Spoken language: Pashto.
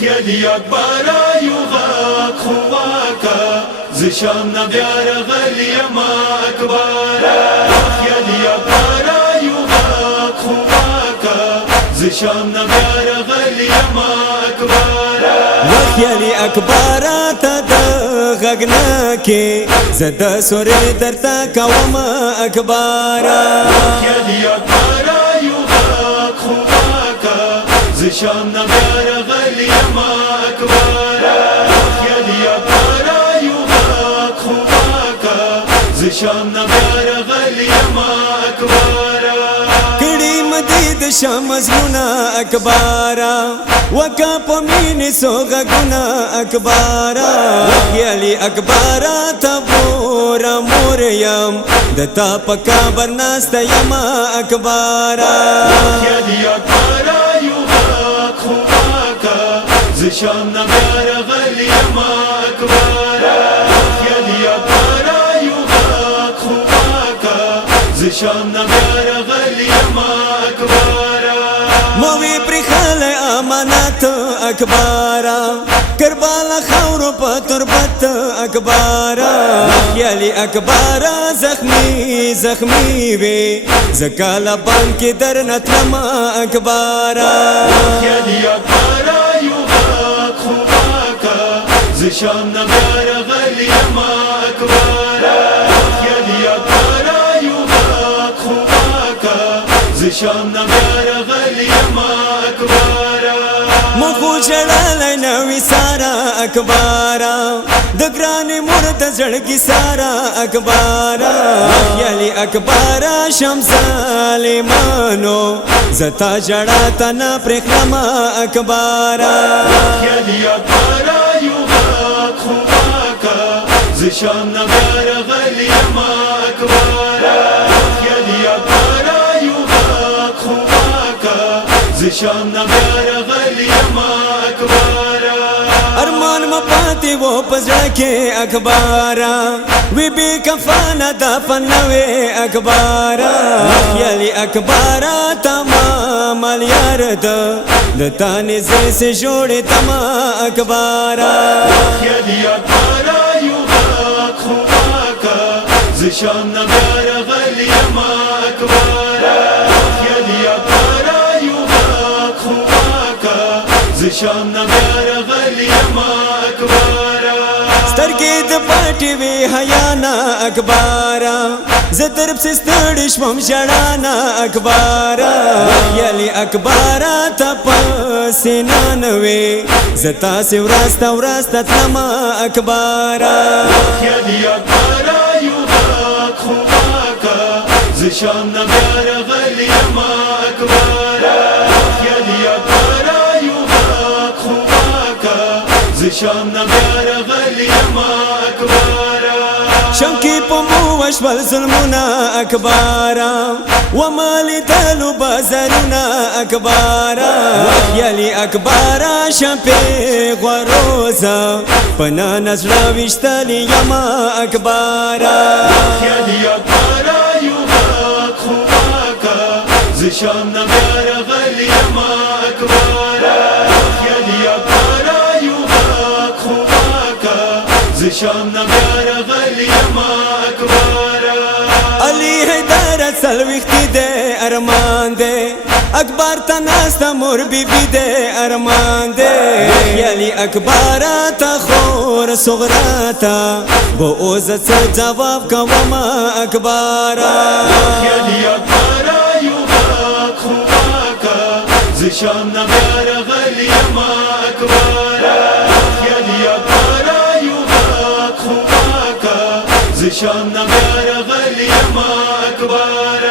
خیالی اکبر یوغا خواکا زشام نبیار غلی ما اکبر خیالی اکبر یوغا خواکا زشام نبیار غلی ما اکبر خیالی اکبر تا غغنا کې زدا سورې درتا کوم اکبر خیالی اکبر یوغا خواکا زشام نبیار غلی ما اکبر خیالی اکبر یوغا خواکا زشام نبیار غلی ما اکبر کړي مدید شمزونه اکبر وکا پمین سوغا گنا اکبر خیالی اکبر تبور موریم دتا پکا برناست یم اکبر خیالی اکبر یوغا خواکا زشام نبیار غلی ما اکبر خیالی اکبر یوغا خواکا زشام نبیار غلی ما اکبر موی پر خال امانت اکبر کربلا خور په تربت اکبر خیالی اکبر زخمی زخمی وی زکالا بان کی درنت لما اکبر خیالی اکبر یوغا خواکا زشام نبیار غلی ما اکبر خیالی اکبر یوغا خواکا زشام نبیار غلی ما اکبر مخو جړلای نوی سارا اکبر د ګران مرد زړګي سارا اکبر خیالی اکبر شمسالمانو زتا جړا تنا پرخما اکبر خیالی اکبر یوغا خواکا زشام نبیار غلی ما اکبر خیالی اکبر یوغا خواکا زشام نبیار غلی ما اکبر ارمان مپاتی وہ پزڑا کے اکبر وی بی کفانا دفنوی اکبر خیالی اکبر تمام الیار دتا نزے سے جوڑے تمام اکبر خیالی اکبر یوغا خواکا زشام نبیار غلی ما اکبر خیالی اکبر یوغا خواکا زشام نبیار غلی ما اکبر سترګې د پټې وی حیانا اکبر زه طرف سے ستړی شوم ژړانا اکبر خیالی اکبر ته پسې نانوي زه تاسې وراسته وراسته تلما اکبر خیالی اکبر یوغا خواکا زشام نبیار غلی ما اکبر خیالی اکبر یوغا خواکا زشام نبیار غلی ما اکبر شمکی پمو وشبل ظلمنا اکبر ومالی دلو بازارنا اکبر خیالی اکبر شمپی غروزا پنا نزلا وشتلی یما اکبر خیالی اکبر یوغا خواکا زشام نبیار غلی ما اکبر خیالی اکبر یوغا خواکا زشام نبیار غلی ما اکبر علی حیدر سلوختی دے ارمان دے اکبر تناستا مور بی بی دے ارمان دے خیالی اکبر تا خور صغراتا بو اوزت سے جواب کوما اکبر خیالی اکبر یوغا خواکا زشام نبیار غلی ما اکبر خیالی اکبر یوغا خواکا زشام نبیار غلی ما اکبر